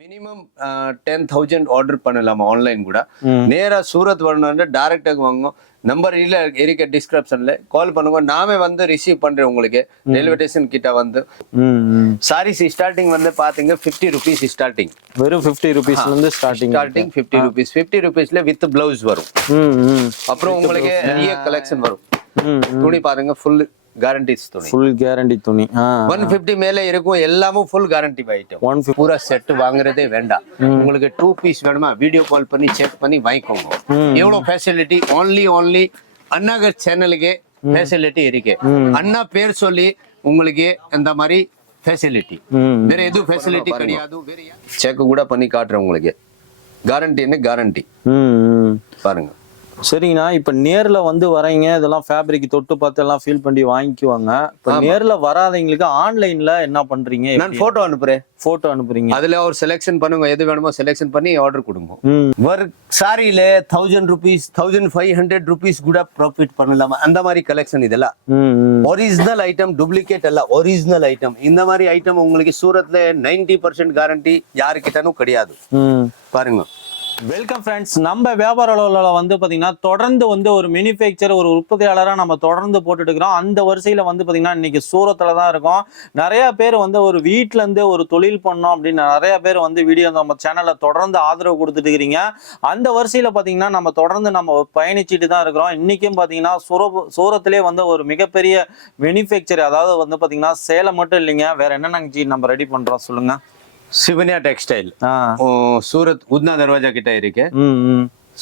Minimum 10,000 order பண்ணலாம் online கூட. நேரா சூரத் வரணும்னா டைரக்டாக வாங்க. நம்பர் இல்ல இருக்க டிஸ்கிரிப்ஷன்ல கால் பண்ணுங்க. நாமே வந்து ரிசீவ் பண்றேன் உங்களுக்கு ரயில்வே ஸ்டேஷன் கிட்ட வந்து. சாரீஸ் ஸ்டார்டிங் வந்து பாத்தீங்க 50 rupees ஸ்டார்டிங். வெறும் 50 rupeesல இருந்து ஸ்டார்டிங் 50 rupees. 50 rupeesல வித் பிளவுஸ் வரும். அப்புறம் உங்களுக்கு நிறைய கலெக்ஷன் வரும். துணி பாருங்க ஃபுல் கேரண்டிஸ் துணி. ஃபுல் கேரண்டி துணி. 150 மேல இருக்கும் எல்லாமே ஃபுல் கேரண்டி ஐட்டம். பூரா செட் வாங்குறதே வேண்டாம். உங்களுக்கு 2 பீஸ் வேணுமா வீடியோ கால் பண்ணி செக் பண்ணி வாங்கிக்கோங்க. எவ்வளவு ஃபெசிலிட்டி only அண்ணாகர் சேனலுக்கு ஃபெசிலிட்டி இருக்கு. அண்ணா பேர் சொல்லி உங்களுக்கு இந்த மாதிரி ஃபெசிலிட்டி வேற எதுவும் ஃபெசிலிட்டி கிடையாது. செக் கூட பண்ணி காட்டுறேன் உங்களுக்கு. கேரண்டி என்ன கேரண்டி பாருங்க. சரிங்கண்ணா, இப்ப நேர்ல வந்து வரீங்க, இதெல்லாம் ஃபேப்ரிக் தொட்டு பார்த்து எல்லாம் ஃபீல் பண்ணி வாங்கிக்குவாங்க. இப்ப நேர்ல வராதவங்களுக்கு ஆன்லைன்ல என்ன பண்றீங்க? நான் போட்டோ அனுப்புறேன். போட்டோ அனுப்புறீங்க, அதுல ஒரு செலக்ஷன் பண்ணுங்க, எது வேணுமோ செலக்ஷன் பண்ணி ஆர்டர் கொடுங்க. ஒரு சாரியில 1000 rupees 1500 rupees கூட ப்ராஃபிட் பண்ணலாம். அந்த மாதிரி கலெக்ஷன் இதெல்லாம் ஒரிஜினல் ஐட்டம், டூப்ளிகேட் அல்ல, ஒரிஜினல் ஐட்டம். இந்த மாதிரி ஐட்டம் உங்களுக்கு சூரத்ல 90% கேரண்டி யாருக்கிட்டனும் கிடையாது. பாருங்க. Welcome friends. நம்ம வியாபார அளவில் வந்து பார்த்தீங்கன்னா தொடர்ந்து வந்து ஒரு மேனுஃபேக்சர், ஒரு உற்பத்தியாளராக நம்ம தொடர்ந்து போட்டுட்டு இருக்கிறோம். அந்த வரிசையில் வந்து பார்த்தீங்கன்னா இன்னைக்கு சூரத்தில் தான் இருக்கோம். நிறைய பேர் வந்து ஒரு வீட்டிலேருந்து ஒரு தொழில் பண்ணோம் அப்படின்னு நிறைய பேர் வந்து வீடியோ நம்ம சேனலில் தொடர்ந்து ஆதரவு கொடுத்துட்டு இருக்கிறீங்க. அந்த வரிசையில் பார்த்தீங்கன்னா நம்ம தொடர்ந்து நம்ம பயணிச்சுட்டு தான் இருக்கிறோம். இன்றைக்கும் பார்த்தீங்கன்னா சூரத்திலே வந்து ஒரு மிகப்பெரிய மேனுஃபேக்சர், அதாவது வந்து பார்த்தீங்கன்னா சேலை மட்டும் இல்லைங்க, வேற என்னென்ன நம்ம ரெடி பண்ணுறோம் சொல்லுங்க. शिवन्या टेक्सटाइल सूरत उधना दरवाजा கிட்ட இருக்கு.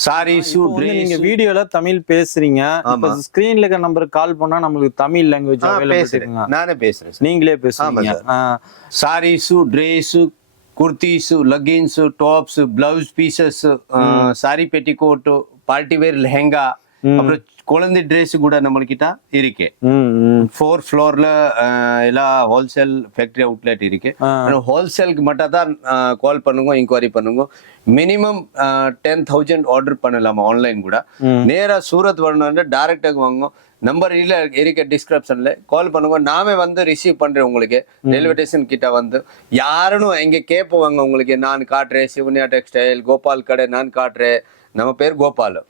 சாரீஸ் நீங்க வீடியோல தமிழ் பேசுறீங்க, இப்ப ஸ்கிரீன்ல இருக்க நம்பருக்கு கால் பண்ணா நமக்கு தமிழ் லாங்குவேஜ் அவேலபிள் இருக்குங்க. நானே பேசுறேன், நீங்களே பேசுறீங்க. Saris, dress, kurtis, leggings, tops, blouse pieces, sari petticoat, party wear lehenga, அப்புறம் குழந்தை ட்ரெஸ் கூட நம்மகிட்ட இருக்கு. 4th floorல எல்லா ஹோல்சேல் ஃபேக்டரி அவுட்லெட் இருக்கு. ஹோல்சேலுக்கு மட்டும் தான் கால் பண்ணுங்க, இன்கொயரி பண்ணுங்க. மினிமம் 10,000 ஆர்டர் பண்ணலாம் ஆன்லைன் கூட. நேரா சூரத் வரணும்னா டைரக்டாக வாங்க. நம்பர் இல்ல இருக்க டிஸ்கிரிப்ஷன்ல கால் பண்ணுங்க. நாமே வந்து ரிசீவ் பண்றேன் உங்களுக்கு ரயில்வே ஸ்டேஷன் கிட்ட வந்து. யாரும் எங்க கேட்பவாங்க உங்களுக்கு. நான் காட்டுறேன் சிவன்யா டெக்ஸ்டைல், கோபால் கடை நான் காட்டுறேன். நம்ம பேர் கோபால்.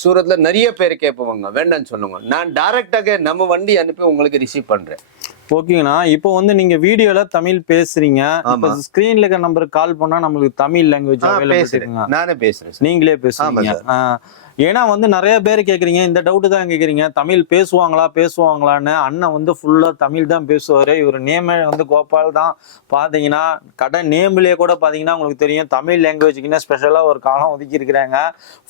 சூரத்ல நிறைய பேர் கேட்பவாங்க, வேண்டான்னு சொல்லுங்க. நான் டைரக்டாக நம்ம வண்டி அனுப்பி உங்களுக்கு ரிசீவ் பண்றேன். ஓகேங்கண்ணா, இப்போ வந்து நீங்க வீடியோல தமிழ் பேசுறீங்க, ஸ்கிரீன்ல இருக்க நம்பருக்கு கால் பண்ணா நம்மளுக்கு தமிழ் லாங்குவேஜ் அவேலபிள் இருக்குங்க. நானே பேசுறேன், நீங்களே பேசுறீங்க. ஏன்னா வந்து நிறைய பேர் கேட்குறீங்க, இந்த டவுட்டு தான் கேட்குறீங்க, தமிழ் பேசுவாங்களான்னு. அண்ணன் வந்து ஃபுல்லாக தமிழ் தான் பேசுவார். இவர் நேமே வந்து கோபால் தான். பார்த்தீங்கன்னா கடை நேம்லேயே கூட பார்த்தீங்கன்னா உங்களுக்கு தெரியும் தமிழ் லாங்குவேஜுக்குன்னு ஸ்பெஷலாக ஒரு காலம் ஒதுக்கி இருக்கிறாங்க.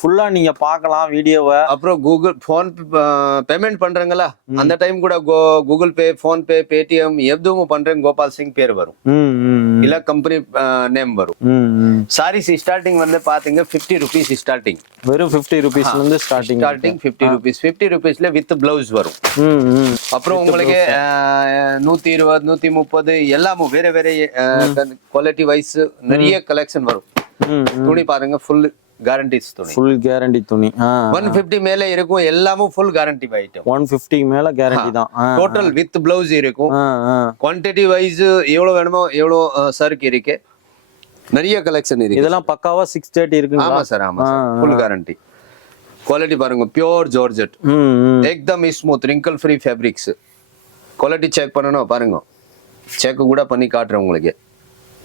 ஃபுல்லாக நீங்கள் பார்க்கலாம் வீடியோவை. அப்புறம் கூகுள் ஃபோன் பேமெண்ட் பண்ணுறாங்களா, அந்த டைம் கூட கூகுள் பே, ஃபோன் பே, பேடிஎம் எதுவும் பண்ணுறேன், கோபால் சிங் பேர் வரும், இல்லை கம்பெனி நேம் வரும். சாரீஸ் ஸ்டார்டிங் வந்து பார்த்தீங்க 50 rupees ஸ்டார்டிங். வெறும் 50 rupees ஸ்டார்டிங் 50 rupees. 50 rupeesல வித் பிளவுஸ் வரும். அப்புறம் உங்களுக்கு 120, 130 எல்லாமும் வேற வேற குவாலிட்டி வைஸ் நிறைய கலெக்ஷன் வரும். துணி பாருங்க ஃபுல் கேரண்டிஸ் துணி. ஃபுல் கேரண்டி துணி. 150 மேல இருக்கும் எல்லாமே ஃபுல் கேரண்டி ஐட்டம். 150 மேல கேரண்டி தான். டோட்டல் வித் பிளவுஸ் இருக்கும். குவான்டிட்டி வைஸ் எவ்வளவு வேணுமோ எவ்வளவு சருக்கு இருக்கு. நிறைய கலெக்ஷன் இருக்கு. இதெல்லாம் பக்காவா 630 இருக்கு. ஆமா சார், ஆமா சார், ஃபுல் கேரண்டி. குவாலிட்டி பாருங்க, பியூர் ஜார்ஜெட், एकदम smooth, wrinkle free fabrics. Quality check பண்ணணும் பாருங்க. செக் கூட பண்ணி காட்டுறேன் உங்களுக்கு.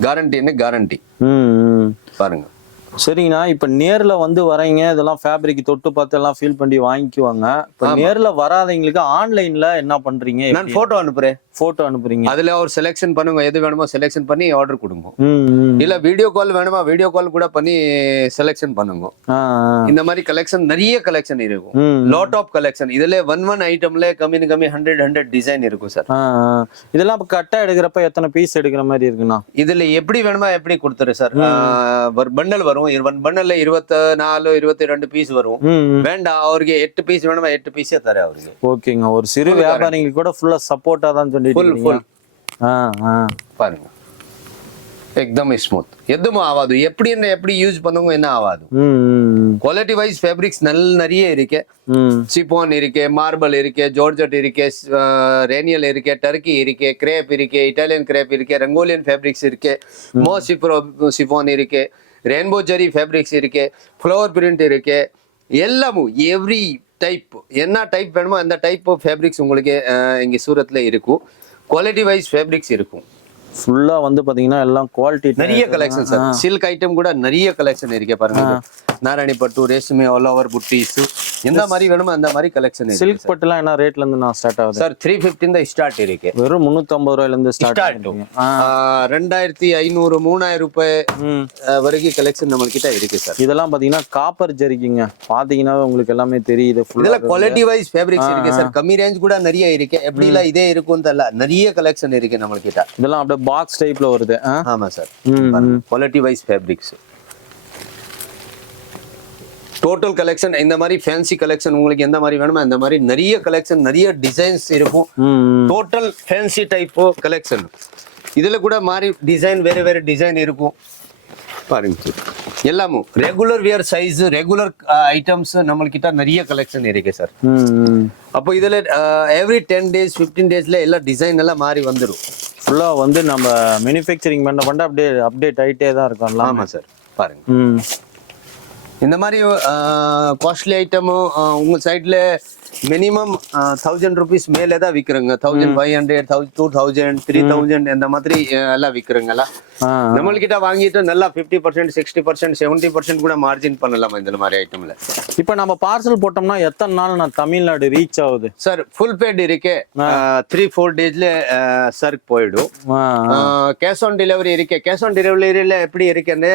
கேரண்டி என்ன கேரண்டி பாருங்க. சரிங்கண்ணா, இப்ப நேர்ல வந்து வரீங்க, இதெல்லாம் ஃபேப்ரிக் தொட்டு பார்த்து எல்லாம் ஃபீல் பண்ணி வாங்கிக்குவாங்க. இப்ப நேர்ல வராதவங்களுக்கு ஆன்லைன்ல என்ன பண்றீங்க? நான் போட்டோ அனுப்புறேன். போட்டோ அனுப்புறீங்க, அதுல ஒரு செலக்ஷன் பண்ணுங்க, எது வேணுமோ செலக்ஷன் பண்ணி ஆர்டர் கொடுங்க. இல்ல வீடியோ கால் வேணுமா வீடியோ கால் கூட பண்ணி செலக்ஷன் பண்ணுங்க. இந்த மாதிரி கலெக்ஷன் நிறைய கலெக்ஷன் இருக்கும். Lot of collection. இதுல ஒன் ஐட்டம்ல கம்மி 100 டிசைன் இருக்கும் சார். இதெல்லாம் கட்டா எடுக்கிறப்ப எத்தனை பீஸ் எடுக்கிற மாதிரி இருக்குண்ணா? இதுல எப்படி வேணுமா எப்படி கொடுத்துரு சார். பண்டல் வரும். பண்டல்ல 24, 22 பீஸ் வரும். வேண்டாம் அவருக்கு 8 பீஸ் வேணுமா 8 பீஸே தர அவருக்கு. ஓகேங்க, ஒரு சிறு வியாபாரிகளுக்கு கூட ஃபுல்லா சப்போர்ட்டா தான் சொல்லிட்டு பாருங்க. एकदम स्मूथ எதுவும் ஆகாது எப்படி யூஸ் பண்ணுங்க என்ன ஆகாது குவாலிட்டி வைஸ் ஃபேப்ரிக்ஸ் நிறைய இருக்கு சிஃபான் இருக்கு மார்பிள் இருக்கு ஜார்ஜெட் இருக்கு ரேனியல் இருக்கு டர்க்கி இருக்கு கிரேப் இருக்கு இட்டாலியன் கிரேப் இருக்கு ரங்கோலியன் ஃபேப்ரிக்ஸ் இருக்கு மோ சிஃபான் இருக்கு ரெயின்போ ஜெரி ஃபேப்ரிக்ஸ் இருக்கு ஃப்ளவர் பிரிண்ட் இருக்கு எல்லாமும் எவ்ரி டைப் என்ன டைப் வேணுமோ அந்த டைப் ஆஃப் ஃபேப்ரிக்ஸ் உங்களுக்கு இங்க சூரத்ல இருக்கும் குவாலிட்டி வைஸ் ஃபேப்ரிக்ஸ் இருக்கும் ஃபுல்லா வந்து பாத்தீங்கன்னா எல்லாம் குவாலிட்டி நிறைய கலெக்ஷன் சார் சில்க் ஐட்டம் கூட நிறைய கலெக்ஷன் இருக்கு பாருங்க நாராயணி பட்டு ரேஷ்மி ஆல் ஓவர் புட்டீஸ் எந்த மாதிரி வேணுமோ அந்த மாதிரி கலெக்ஷன் இருக்கு சில்க் பட்டுலாம் என்ன ரேட்ல இருந்து நான் ஸ்டார்ட் ஆகுது சார் 350 இந்த ஸ்டார்ட் இருக்கு வெறும் 350 ரூபாயில இருந்து ஸ்டார்ட் 2500 3000 ரூபாய் வரைக்கும் கலெக்ஷன் நம்ம கிட்ட இருக்கு சார் இதெல்லாம் பாத்தீங்கன்னா காப்பர் ஜரிக்குங்க பாத்தீங்கன்னா உங்களுக்கு எல்லாமே தெரியுது இதெல்லாம் குவாலிட்டி வைஸ் ஃபேப்ரிக்ஸ் இருக்கு சார் கம்மி ரேஞ்ச் கூட நிறைய இருக்கு எப்படி இல்ல இதே இருக்கும் தெரியல நிறைய கலெக்ஷன் இருக்கு நம்ம கிட்ட இதெல்லாம் அப்படியே பாக்ஸ் டைப்ல வருது ஆமா sir quality wise fabrics total collection இந்த மாதிரி ஃபேன்சி கலெக்ஷன் உங்களுக்கு எந்த மாதிரி வேணுமோ அந்த மாதிரி நிறைய கலெக்ஷன் நிறைய டிசைன்ஸ் இருக்கும் டோட்டல் ஃபேன்சி டைப் கலெக்ஷன் இதுல கூட மாதிரி டிசைன் வேற டிசைன் இருக்கும் பாருங்க எல்லாமும் regular wear size regular items நம்மள்கிட்ட நிறைய கலெக்ஷன் இருக்கு சார் அப்போ இதுல எவ்ரி 10 days 15 daysல எல்லா டிசைன் எல்லாம் மாறி வந்துடும் ஃபுல்லா வந்து நம்ம மேனுஃபேக்சரிங் பண்ண அப்படியே அப்டேட் ஆயிட்டே தான் இருக்கும் ஆமா சார் பாருங்க இந்த மாதிரி காஸ்ட்லி ஐட்டமும் உங்க சைட்ல மினிமம் 1000 rupees மேலே தான் விற்கிறங்க 1500 2000 3000 இந்த மாதிரி எல்லாம் விற்கிறங்களா நம்மள்கிட்ட வாங்கிட்டு நல்லா 50% 60% 70% கூட மார்ஜின் பண்ணலாம் இந்த மாதிரி ஐட்டம்ல இப்போ நம்ம பார்சல் போட்டோம்னா எத்தனை நாள் நான் தமிழ்நாடு ரீச் ஆகுது சார் ஃபுல் பேட் இருக்கு 3-4 daysல சார் போயிடும் கேஷ் ஆன் டெலிவரி இருக்கு கேஷ் ஆன் டெலிவரியில எப்படி இருக்குன்னு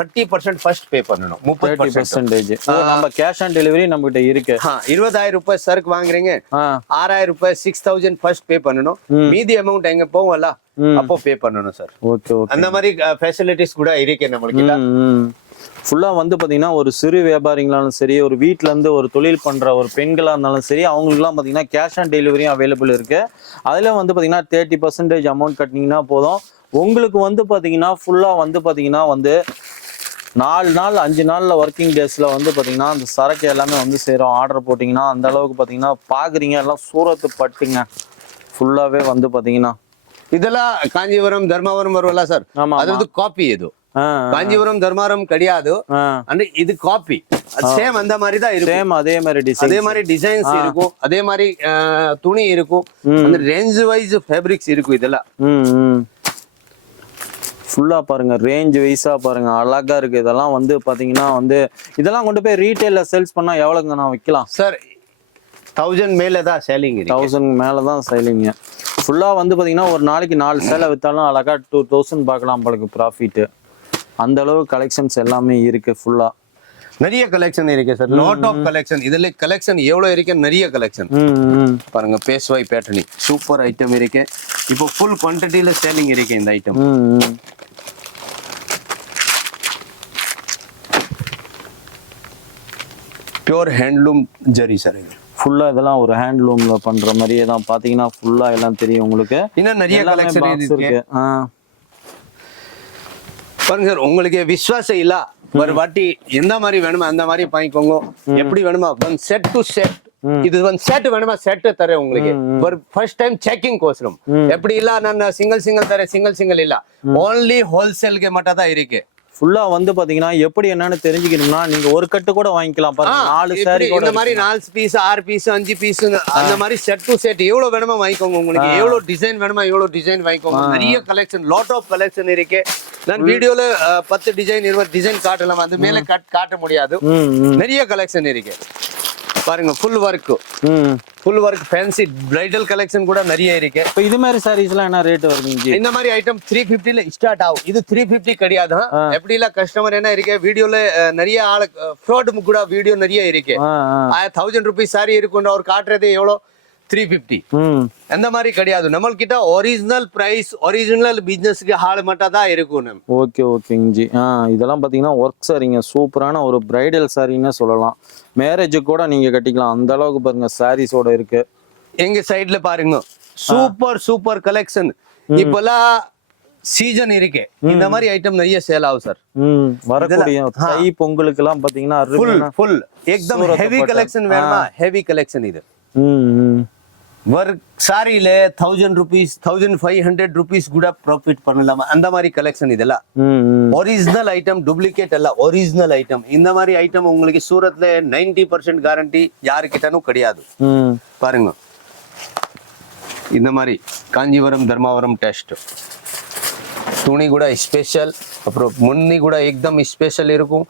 30% ஃபர்ஸ்ட் பே பண்ணணும் 30% நம்ம கேஷ் ஆன் டெலிவரி நம்ம கிட்ட இருக்கு 20000 ரூபாய் சரக்கு வாங்குறீங்க 6000 ரூபாய் 6000 ஃபர்ஸ்ட் பே பண்ணணும் மீதி அமௌண்ட் எங்க போகும்ல அப்போ பே பண்ணணும் சார் ஓகே அந்த மாதிரி ஃபெசிலிட்டிஸ் கூட இருக்கு நம்மளுக்கு ஃபுல்லா வந்து பாத்தீங்கன்னா ஒரு சிறு வியாபாரிங்களாலும் சரி ஒரு வீட்ல இருந்து ஒரு தொழில் பண்ற ஒரு பெண்களா இருந்தாலும் சரி அவங்களுக்குலாம் பாத்தீங்கன்னா கேஷ் ஆன் டெலிவரியும் அவைலபிள் இருக்கு அதுல வந்து பாத்தீங்கன்னா 30% அமௌண்ட் கட்டினீங்கன்னா போதும் உங்களுக்கு வந்து பாத்தீங்கன்னா ஃபுல்லா வந்து பாத்தீங்கன்னா வந்து 4 நாள் 5 நாள்ல ஒர்க்கிங் டேஸ்ல வந்து பாத்தீங்கன்னா அந்த சரக்கு எல்லாமே வந்து சேரும் ஆர்டர் போட்டீங்கன்னா அந்த அளவுக்கு பாத்தீங்கன்னா பாக்குறீங்க எல்லாம் சூரத்து பட்டுங்க ஃபுல்லாவே வந்து பாத்தீங்கன்னா இதெல்லாம் காஞ்சிபுரம் தர்மாபுரம் வருவல சார் அது வந்து காப்பி இது காஞ்சிபுரம் தர்மாபுரம் கிடையாது இது காப்பி சேம் அந்த மாதிரி தான் இருக்கும் சேம் அதே மாதிரி டிசைன்ஸ் இருக்கும் அதே மாதிரி துணி இருக்கும் அந்த ரேஞ்ச் வைஸ் ஃபேப்ரிக்ஸ் இருக்கும் இதெல்லாம் ஃபுல்லா பாருங்க ரேஞ்ச் வைஸா பாருங்க அழகா இருக்கு இதெல்லாம் வந்து பாத்தீங்கன்னா வந்து இதெல்லாம் கொண்டு போய் ரீட்டைல்ல சேல்ஸ் பண்ணா எவ்வளவுங்க நான் விற்கலாம் சார் 1000 மேல தான் சேலிங் 1000 மேல தான் சேலிங் ஃபுல்லா வந்து பாத்தீங்கன்னா ஒரு நாளைக்கு 4 சேலை வித்தாலும் அழகா 2000 பார்க்கலாம் உங்களுக்கு ப்ராஃபிட் அந்த அளவு கலெக்ஷன்ஸ் எல்லாமே இருக்கு ஃபுல்லா நிறைய கலெக்ஷன் இருக்கு சார் லாட் ஆஃப் கலெக்ஷன் இதுல கலெக்ஷன் எவ்வளவு இருக்கு நிறைய கலெக்ஷன் பாருங்க பேஸ்வாய் பேட்டர்னி சூப்பர் ஐட்டம் இருக்கு இப்போ ஃபுல் குவான்டிட்டில சேலிங் இருக்கு இந்த item pure handloom zari sir இது ஃபுல்லா இதெல்லாம் ஒரு ஹேண்ட்லூம்ல பண்ற மாதிரியே தான் பாத்தீங்கன்னா ஃபுல்லா எல்லாம் தெரியும் உங்களுக்கு இன்னும் நிறைய கலெக்ஷன் இருக்கு பாருங்க சார் உங்களுக்கு விசுவாசம் இல்ல ஒரு வாட்டி எந்த மாதிரி வேணுமோ அந்த மாதிரி வாங்கிக்கோங்க எப்படி வேணுமா செட் டு செட் இது வந்து செட் வேணுமா செட் தரேன் உங்களுக்கு ஒரு ஃபர்ஸ்ட் டைம் செக்கிங் கோசரம் எப்படி இல்ல நான் சிங்கிள் தரேன் சிங்கிள் இல்ல ஓன்லி ஹோல்சேல்க்கு மட்டும் தான் இருக்கு ஃபுல்லா வந்து பாத்தீங்கன்னா எப்படி என்னன்னு தெரிஞ்சுக்கணும்னா நீங்க ஒரு கட்டு கூட வாங்கிக்கலாம் பாருங்க 4 சாரி கூட இந்த மாதிரி 4 பீஸ் 6 பீஸ் 5 பீஸ் அந்த மாதிரி செட் டு செட் எவ்வளவு வேணுமோ வாங்கிக்கோங்க உங்களுக்கு எவ்வளவு டிசைன் வேணுமோ எவ்வளவு டிசைன் வாங்கிக்கோங்க நிறைய கலெக்ஷன் லாட் ஆஃப் கலெக்ஷன் இருக்கு நான் வீடியோல 10 டிசைன் 20 டிசைன் காட்டலாம் அது மேல காட்ட முடியாது நிறைய கலெக்ஷன் இருக்கு பாருங்க full work fancy bridal collection கூட நிறைய இருக்கு இப்போ இது மாதிரி சாரீஸ்லாம் என்ன ரேட் வருது இந்த மாதிரி ஐட்டம் 350 ல ஸ்டார்ட் ஆகும் இது 350 கிடையாது எப்படி இல்ல கஸ்டமர் என்ன இருக்கு வீடியோல நிறைய ஆளு ஃப்ராட் கூட வீடியோ நிறைய இருக்கு 1000 ரூபாய் சாரி இருக்குன்ற ஒரு காட்டுறது எவ்வளவு 350 அந்த மாதிரி கிடையாது நம்ம கிட்ட ஒரிஜினல் பிரைஸ் ஒரிஜினல் பிசினஸ்க்கு ஹால் மட்டும் தான் இருக்கும் ஓகே ஓகேங்க இதெல்லாம் பாத்தீங்கன்னா ஒர்க் சாரிங்க சூப்பரான ஒரு பிரைடல் சாரின்னு சொல்லலாம் மேரேஜுக்கு கூட நீங்க கட்டிக்கலாம் அந்த அளவுக்கு பாருங்க சாரீஸோட இருக்கு எங்க சைடுல பாருங்க சூப்பர் கலெக்ஷன் இப்பெல்லாம் சீசன் இருக்கு இந்த மாதிரி ஐட்டம் நிறைய சேல் ஆகும் சார். வரக்கூடிய தை பொங்கலுக்கு எல்லாம் பாத்தீங்கன்னா ஃபுல் एकदम ஹெவி கலெக்ஷன் வேணுமா? ஹெவி கலெக்ஷன் இது. वर्क सारीல 1000 rupees 1500 rupees கூட ப்ராஃபிட் பண்ணலாம். அந்த மாதிரி கலெக்ஷன் இதெல்லாம் ஒரிஜினல் ஐட்டம், டூப்ளிகேட் அல்ல, ஒரிஜினல் ஐட்டம். இந்த மாதிரி ஐட்டம் உங்களுக்கு சூரத்ல 90% கேரண்டி யாருக்கிட்டனும் கிடையாது. பாருங்க இந்த மாதிரி காஞ்சிபுரம் தர்மாவரம் டெஸ்ட் துணி கூட ஸ்பெஷல், அப்புறம் முன்னி கூட एकदम ஸ்பெஷல் இருக்கும்.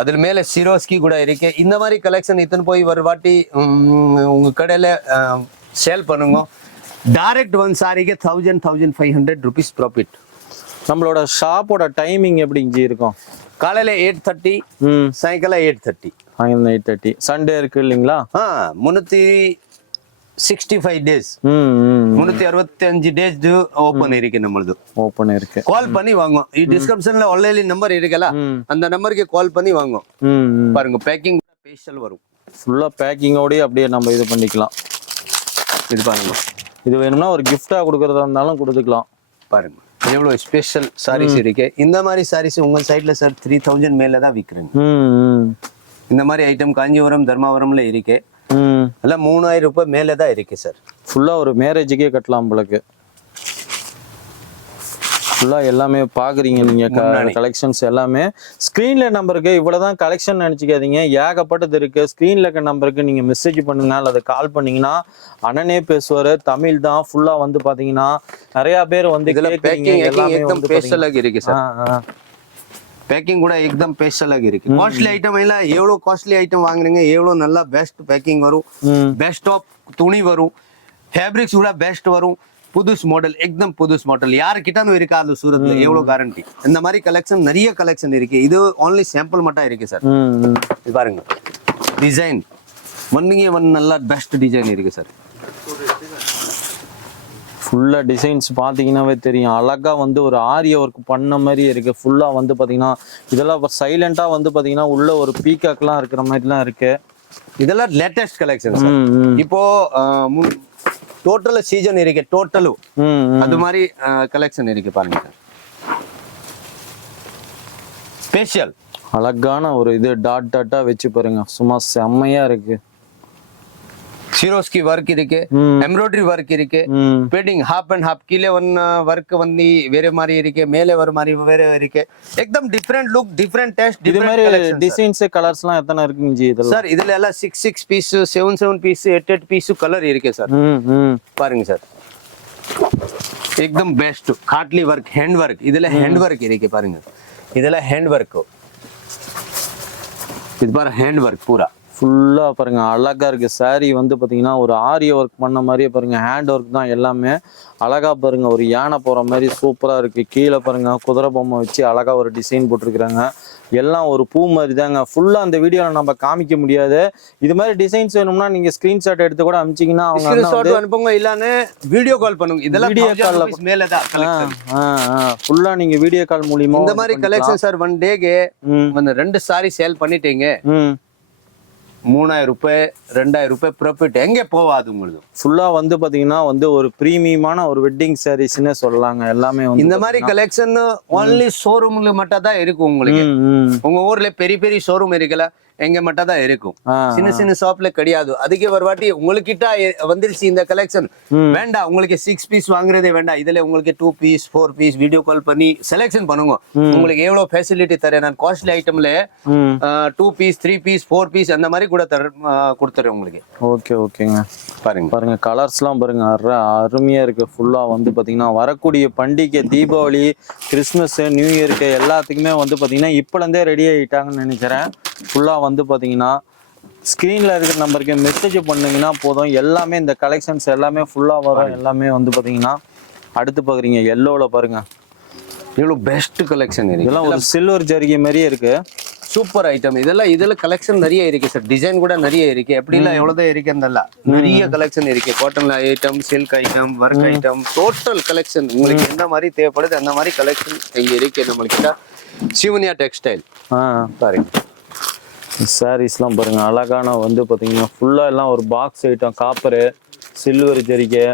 அதுல மேல சிரோஸ்கி கூட இருக்கு. இந்த மாதிரி கலெக்ஷன் இத்தனை போய் ஒரு வாட்டி உங்க கடையில சேல் பண்ணுங்க. டைரக்ட் ஒன் சாரிக்கு 1500 rupees ப்ராஃபிட். நம்மளோட ஷாப்போட டைமிங் எப்படி இருக்கும்? காலையில 8:30, சாயங்காலம் 8:30. 8:30. சண்டே இருக்கு இல்லைங்களா? 365 டேஸ் 365 டேஸ் ஓபன் இருக்கு. நம்மளது ஓபன் இருக்கு. கால் பண்ணி வாங்க. ಈ டிஸ்கிரிப்ஷன்ல ஆன்லைன் நம்பர் இருக்குல்ல, அந்த நம்பருக்கு கால் பண்ணி வாங்க. பாருங்க பேக்கிங் ஸ்பெஷல் வரும். ஃபுல்லா பேக்கிங்கோடயே அப்படியே நம்ம இது பண்ணிக்கலாம். இது பாருங்க, இது வேணும்னா ஒரு கிஃப்டா கொடுக்கறதா இருந்தாலும் கொடுத்துக்கலாம். பாருங்க எவ்வளவு ஸ்பெஷல் சாரீஸ் இருக்கு. இந்த மாதிரி சாரீஸ் உங்க சைட்ல சார் 3000 மேல தான் விற்கிறேன். இந்த மாதிரி ஐட்டம் காஞ்சிபுரம் தர்மாவரம்ல இருக்கு. எல்லாம் 3000 ரூபாய் மேல தான் இருக்கு சார். ஃபுல்லா ஒரு மேரேஜுக்கே கட்டலாம் உங்களுக்கு. ஃபுல்லா எல்லாமே பாக்குறீங்க நீங்க கலெக்ஷன்ஸ் எல்லாமே. ஸ்கிரீன்ல நம்பருக்கு இவ்வளவுதான் கலெக்ஷன் நினைச்சுக்காதீங்க, ஏகப்பட்டது இருக்கு. ஸ்கிரீன்ல இருக்க நம்பருக்கு நீங்க மெசேஜ் பண்ணுங்க அல்லது கால் பண்ணீங்கன்னா அண்ணனே பேசுவாரு. தமிழ் தான். ஃபுல்லா வந்து பாத்தீங்கன்னா நிறைய பேர் வந்து இருக்கு சார். பேக்கிங் கூட एकदम ஸ்பெஷல் ஆகி இருக்கு. காஸ்ட்லி ஐட்டம் இல்ல, எவ்வளவு காஸ்ட்லி ஐட்டம் வாங்குறீங்க எவ்வளவு நல்லா பெஸ்ட் பேக்கிங் வரும், பெஸ்ட் ஆஃப் துணி வரும், ஃபேப்ரிக்ஸ் கூட பெஸ்ட் வரும். புதுசு மாடல், एकदम புதுசு மாடல் யாருக்கிட்டனும் இருக்காது சூரத்ல. எவ்வளவு கேரண்டி. இந்த மாதிரி கலெக்ஷன் நிறைய கலெக்ஷன் இருக்கு. இது ஓன்லி சாம்பிள் மட்டும் இருக்கு சார். இது பாருங்க டிசைன் ஒன் நல்ல பெஸ்ட் டிசைன் இருக்கு சார். ஃபுல்லா டிசைன்ஸ் பாத்தீங்கன்னாவே தெரியும். அழகா வந்து ஒரு ஆரிய ஒர்க் பண்ண மாதிரி இருக்கு. ஃபுல்லா வந்து பாத்தீங்கன்னா இதெல்லாம் சைலண்டா வந்து பாத்தீங்கன்னா உள்ள ஒரு பீகாக்லாம் இருக்கிற மாதிரிலாம் இருக்கு. இதெல்லாம் லேட்டஸ்ட் கலெக்ஷன் சார். இப்போ டோட்டல் சீசன் இருக்கு. டோட்டலும் அது மாதிரி கலெக்ஷன் இருக்கு. பாருங்க ஸ்பெஷல் அழகான ஒரு இது டாட் டாட்டா வச்சு பாருங்க, சும்மா செம்மையா இருக்கு. சிரோஸ்கி ವರ್ಕ್ இருக்கு, எம்ப்ராய்டரி ವರ್ಕ್ இருக்கு, பெட்டிங் ஹாப் அண்ட் ஹாப் கீழே ஒன் ವರ್ಕ್ வந்து வேற மாதிரி இருக்கு, மேலே வர மாதிரி வேற இருக்கு. एकदम டிஃபரண்ட் லுக், டிஃபரண்ட் டேஸ்ட். இது மாதிரி டிசைன்ஸ் கலர்ஸ்லாம் எத்தனை இருக்குங்க ஜி இதெல்லாம்? சார் இதுல எல்லாம் 6 பீஸ், 7 பீஸ், 8 பீஸ் கலர் இருக்கு சார். பாருங்க சார் एकदम பெஸ்ட் காட்லி ವರ್ಕ್, ஹேண்ட் ವರ್ಕ್. இதுல ஹேண்ட் ವರ್ಕ್ இருக்கு. பாருங்க இதெல்லாம் ஹேண்ட் ವರ್ಕ್. இது பாரு ஹேண்ட் ವರ್க் பூரா ஃபுல்லா பாருங்க அழகா இருக்கு. சாரி வந்து பாத்தீங்கன்னா ஒரு ஆரிய ஒர்க் பண்ண மாதிரியே பாருங்க, ஹேண்ட் ஒர்க் தான் எல்லாமே. அழகா பாருங்க ஒரு யானை போற மாதிரி சூப்பரா இருக்கு. கீழே பாருங்க குதிரை பொம்மை வச்சு அழகா ஒரு டிசைன் போட்டிருக்கிறாங்க. எல்லாம் ஒரு பூ மாதிரி தாங்க. ஃபுல்லா அந்த வீடியோல நம்ம காமிக்க முடியாது. இது மாதிரி டிசைன்ஸ் வேணும்னா நீங்க ஸ்கிரீன்ஷாட் எடுத்து கூட அனுப்பிச்சீங்கன்னா அவங்க அனுப்புங்க, இல்லன்னு வீடியோ கால் பண்ணுங்க. இதெல்லாம் வீடியோ கால்ல மேல தான் கலெக்ஷன். ஃபுல்லா நீங்க வீடியோ கால் மூலமா இந்த மாதிரி கலெக்ஷன் சார். ஒன் டேக்கு வந்து 2 சாரி சேல் பண்ணிட்டீங்க, 3000 ரூபாய் 2000 ரூபாய் ப்ராஃபிட் எங்க போவாது உங்களுக்கு. ஃபுல்லா வந்து பாத்தீங்கன்னா வந்து ஒரு பிரீமியமான ஒரு வெட்டிங் சாரீஸ்னே சொல்லலாங்க. எல்லாமே வந்து இந்த மாதிரி கலெக்ஷன் ஒன்லி ஷோரூம்ல மட்டும் தான் இருக்கும் உங்களுக்கு. உங்க ஊர்ல பெரிய பெரிய ஷோரூம் இருக்குல்ல, எங்க மட்டும் தான் இருக்கும். சின்ன சின்ன ஷாப்ல கிடையாது. அதுக்கு ஒரு வாட்டி உங்ககிட்ட வந்துருச்சு இந்த கலெக்ஷன், வேண்டாம் உங்களுக்கு 6 பீஸ் வாங்குறதே வேண்டாம். இதுல உங்களுக்கு 2 பீஸ் 4 பீஸ் வீடியோ கால் பண்ணி செலக்ஷன் பண்ணுங்க. உங்களுக்கு எவ்வளவு ஃபெசிலிட்டி தரேன் நான். காஸ்ட்லி ஐட்டம்ல 2 பீஸ் 3 பீஸ் 4 பீஸ் அந்த மாதிரி கூட கொடுத்துறேன் உங்களுக்கு. ஓகே ஓகேங்க. பாருங்க பாருங்க கலர்ஸ்லாம் பாருங்க அருமையா இருக்கு. ஃபுல்லா வந்து பாத்தீங்கன்னா வரக்கூடிய பண்டிகை தீபாவளி, கிறிஸ்மஸ், நியூ இயருக்கு எல்லாத்துக்குமே வந்து பாத்தீங்கன்னா இப்பல இருந்தே ரெடி ஆயிட்டாங்கன்னு நினைக்கிறேன். ஃபுல்லா வந்து பாத்தீங்கன்னா ஸ்கிரீன்ல இருக்கிற நம்பருக்கு மெசேஜ் பண்ணீங்கன்னா போதும். எல்லாமே இந்த கலெக்ஷன்ஸ் எல்லாமே ஃபுல்லா வரும். எல்லாமே வந்து பாத்தீங்கன்னா அடுத்து பாக்குறீங்க எல்லோல பாருங்க இவ்வளவு பெஸ்ட் கலெக்ஷன் இருக்கு. இதெல்லாம் ஒரு சில்வர் ஜரிகை மாதிரியே இருக்கு. Super item. இதெல்லாம் இதுல கலெக்ஷன் நிறைய இருக்கு சார். டிசைன் கூட நிறைய இருக்கு. எப்படிலாம் எவ்வளவுதான் இருக்குன்றல நிறைய கலெக்ஷன் இருக்கு. Cotton item, silk item, work item, total collection உங்களுக்கு என்ன மாதிரி தேவைப்படுது அந்த மாதிரி கலெக்ஷன் இங்க இருக்கு. நம்மளுக்கு சிவன்யா டெக்ஸ்டைல் பாருங்க. சாரீஸ்லாம் பாருங்க அழகான வந்து பாத்தீங்கன்னா ஃபுல்லா எல்லாம் ஒரு பாக்ஸ் ஐட்டம், காப்பரு, சில்வர் ஜரிகை,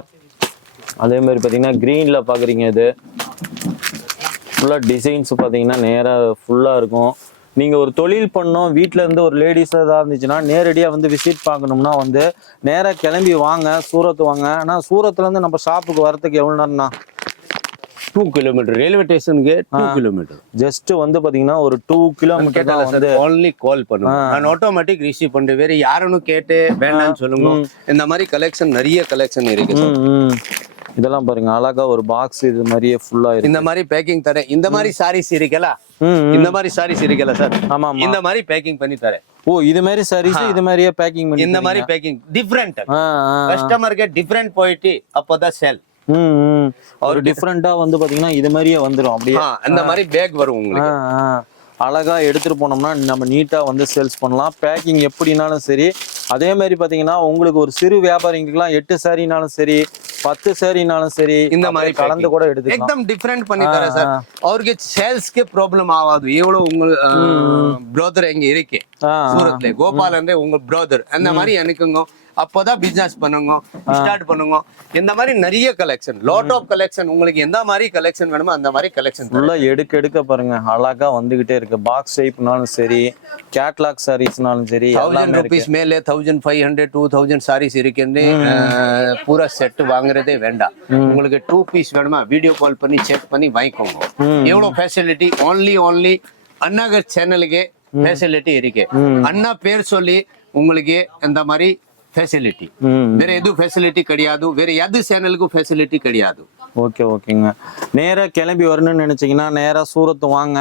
அதே மாதிரி பாத்தீங்கன்னா கிரீன்ல பாக்குறீங்க. இது ஃபுல்லா டிசைன்ஸ் பாத்தீங்கன்னா நேரா ஃபுல்லா இருக்கும். நீங்க ஒரு தொழில் பண்ணோம், வீட்ல இருந்து ஒரு லேடிஸ் ஏதாவது இருந்துச்சுன்னா நேரடியா வந்து விசிட் பார்க்கணும்னா வந்து நேரா கிளம்பி வாங்க, சூரத் வாங்க. ஆனா சூரத்ல இருந்து நம்ம ஷாப்புக்கு வரதுக்கு எவ்வளவு நேரம்னா? 2 கிலோமீட்டர் ரயில்வே ஸ்டேஷனுக்கு 2 கிலோமீட்டர். ஜஸ்ட் வந்து பாத்தீங்கன்னா ஒரு 2 கிலோமீட்டர் தான் வந்து only கால் பண்ணுங்க. நான் ஆட்டோமேட்டிக் ரிசீவ் பண்ணிட்டு வேற யாரும் கேட்டு வேண்டாம்னு சொல்லுங்க. இந்த மாதிரி கலெக்ஷன் நிறைய கலெக்ஷன் இருக்கு சார். இதெல்லாம் பாருங்க அழகா ஒரு பாக்ஸ் இது மாதிரியே ஃபுல்லா இருக்கு. இந்த மாதிரி பேக்கிங் தரேன். இந்த மாதிரி சாரீஸ் இருக்கல, இந்த மாதிரி சாரீஸ் இருக்கல சார். ஆமா இந்த மாதிரி பேக்கிங் பண்ணி தரேன். ஓ இது மாதிரி சாரீஸ் இது மாதிரியே பேக்கிங் பண்ணி இந்த மாதிரி பேக்கிங் டிஃபரெண்ட் கஸ்டமருக்கு டிஃபரெண்ட் போயிட்டு அப்போதான் சேல். ஒரு டிஃபரெண்டா வந்து பாத்தீங்கன்னா இது மாதிரியே வந்துரும். அப்படியே அந்த மாதிரி பேக் வரும் உங்களுக்கு. அழகா எடுத்துட்டு போனோம்னா நம்ம நீட்டா வந்து சேல்ஸ் பண்ணலாம். பேக்கிங் எப்படினாலும் சரி. அதே மாதிரி பாத்தீங்கன்னா உங்களுக்கு ஒரு சிறு வியாபாரிங்களுக்குலாம் 8 சாரினாலும் சரி 10 சாரினாலும் சரி இந்த மாதிரி கலந்து கூட எடுத்துக்கலாம். एकदम டிஃபரெண்ட் பண்ணி தரேன் சார். அவருக்கு சேல்ஸ்க்கு ப்ராப்ளம் ஆகாது. எவ்வளவு உங்க பிரதர் எங்க இருக்கு சூரத்ல கோபால் ಅಂದ್ರೆ உங்க பிரதர் அந்த மாதிரி எனக்குங்க அப்போதான் பிசினஸ் பண்ணுங்க ஸ்டார்ட் பண்ணுங்க. இந்த மாதிரி நிறைய கலெக்ஷன் லாட் ஆஃப் கலெக்ஷன் உங்களுக்கு எந்த மாதிரி கலெக்ஷன் வேணுமோ அந்த மாதிரி கலெக்ஷன் ஃபுல்லா எடுக்க பாருங்க அழகா வந்துகிட்டே இருக்கு. பாக்ஸ் டைப்னாலும் சரி கேட்லாக் சாரீஸ்னாலும் சரி 1000 rupees மேலே 1500 2000 சாரீஸ் இருக்குன்னு பூரா செட் வாங்குறதே வேண்டாம். உங்களுக்கு 2 பீஸ் வேணுமா வீடியோ கால் பண்ணி செக் பண்ணி வாங்கிக்கோங்க. எவ்வளவு ஃபெசிலிட்டி only அண்ணாகர் சேனலுக்கு ஃபெசிலிட்டி இருக்கு. அண்ணா பேர் சொல்லி உங்களுக்கு இந்த மாதிரி ஃபெசிலிட்டி வேற எதுவும் ஃபெசிலிட்டி கிடையாது. வேற எது சேனலுக்கும் ஃபெசிலிட்டி கிடையாது. ஓகேங்க. நேரா கிளம்பி வரணும்னு நினைச்சீங்கன்னா நேரா சூரத் வாங்க.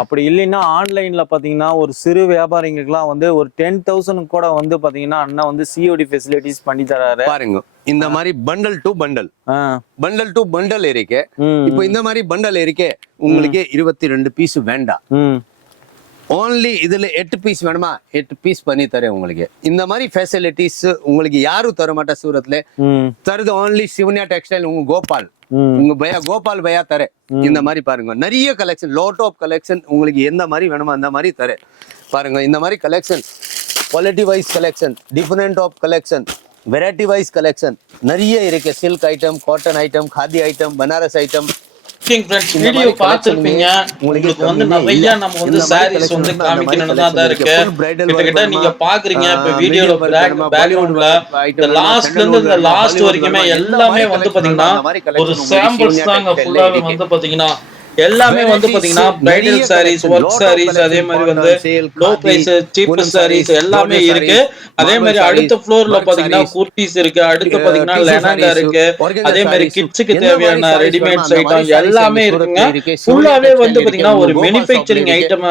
அப்படி இல்லைன்னா ஆன்லைன்ல பாத்தீங்கன்னா ஒரு சிறு வியாபாரிகளுக்குலாம் வந்து ஒரு 10,000 கூட வந்து பாத்தீங்கன்னா அண்ணா வந்து சிஓடி ஃபெசிலிட்டிஸ் பண்ணி தராரு. பாருங்க இந்த மாதிரி பண்டல் டு பண்டல் இருக்கு. இப்போ இந்த மாதிரி பண்டல் இருக்கு உங்களுக்கு 22 பீஸ் வேண்டாம். ஓன்லி இதுல 8 பீஸ் வேணுமா 8 பீஸ் பண்ணி தரேன் உங்களுக்கு. இந்த மாதிரி ஃபெசிலிட்டிஸ் உங்களுக்கு யாரும் தர மாட்டா சூரத்ல. தருது ஓன்லி சிவன்யா டெக்ஸ்டைல் உங்க கோபால் உங்க கோபால் பையா தரேன். இந்த மாதிரி பாருங்க நிறைய கலெக்ஷன் லாட் ஆஃப் கலெக்ஷன் உங்களுக்கு எந்த மாதிரி வேணுமோ அந்த மாதிரி தரேன். பாருங்க இந்த மாதிரி collection quality wise collection different of collection variety wise collection நிறைய இருக்கு. Silk item cotton item khadi item Banaras item. Video பார்த்திருப்பீங்க. உங்களுக்கு வந்து நிறைய நம்ம வந்து சாரீஸ் வந்து காமிக்கணும்னு தான் இருக்கு. கிட்டத்தட்ட நீங்க பாக்குறீங்க இப்ப வீடியோல பேக்ரவுண்ட்ல இந்த லாஸ்ட்ல இருந்து இந்த லாஸ்ட் வரைக்குமே எல்லாமே வந்து பாத்தீங்கன்னா ஒரு சாம்பிள்ஸ் தாங்க. ஃபுல்லாவே வந்து பாத்தீங்கன்னா எல்லாமே வந்து பாத்தீங்கன்னா பிரைடல் சாரீஸ் ஒர்க் சாரீஸ் அதே மாதிரி வந்து லோ பிரைஸ் சீப் சாரீஸ் எல்லாமே இருக்கு. அதே மாதிரி அடுத்த ஃப்ளோர்ல பாத்தீங்கன்னா குர்தீஸ் இருக்கு. அடுத்து பாத்தீங்கன்னா லெஹங்கா இருக்கு. அதே மாதிரி கிட்ஸுக்கு தேவையான ரெடிமேட்ஸ் ஐட்டம் எல்லாமே இருக்குங்க. ஃபுல்லாவே வந்து பாத்தீங்கன்னா ஒரு மேனுஃபேக்சரிங் ஐட்டம்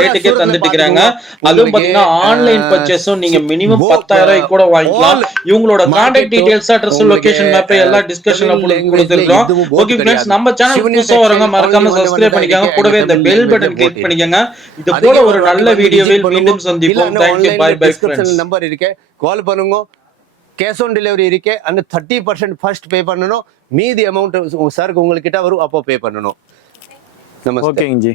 ரேட்டுக்கே தந்துட்டு இருக்காங்க. அதுவும் பாத்தீங்கன்னா ஆன்லைன் பர்ச்சேஸும் நீங்க மினிமம் 10,000 ரூபாய்க்கு கூட வாங்கிக்கலாம். இவங்களோட contact details address location map எல்லாம் டிஸ்கஷன்ல கொடுத்திருக்கோம். ஓகே ஃப்ரெண்ட்ஸ் நம்ம சேனல் புதுசா வரவங்க மறக்காம சப்ஸ்கிரைப் பண்ணிக்கங்க. கூடவே இந்த பெல் பட்டன் கிளிக் பண்ணிக்கங்க. இது போல ஒரு நல்ல வீடியோவில் மீண்டும் சந்திப்போம். Thank you. Bye bye friends. Number இருக்கு கால் பண்ணுங்க. கேஷ் ஆன் டெலிவரி இருக்கு. அந்த 30% ஃபர்ஸ்ட் பே பண்ணனும். மீதி அமௌண்ட் சார் உங்ககிட்ட வரும் அப்போ பே பண்ணனும். நமஸ்தே. ஓகேங்க ஜி.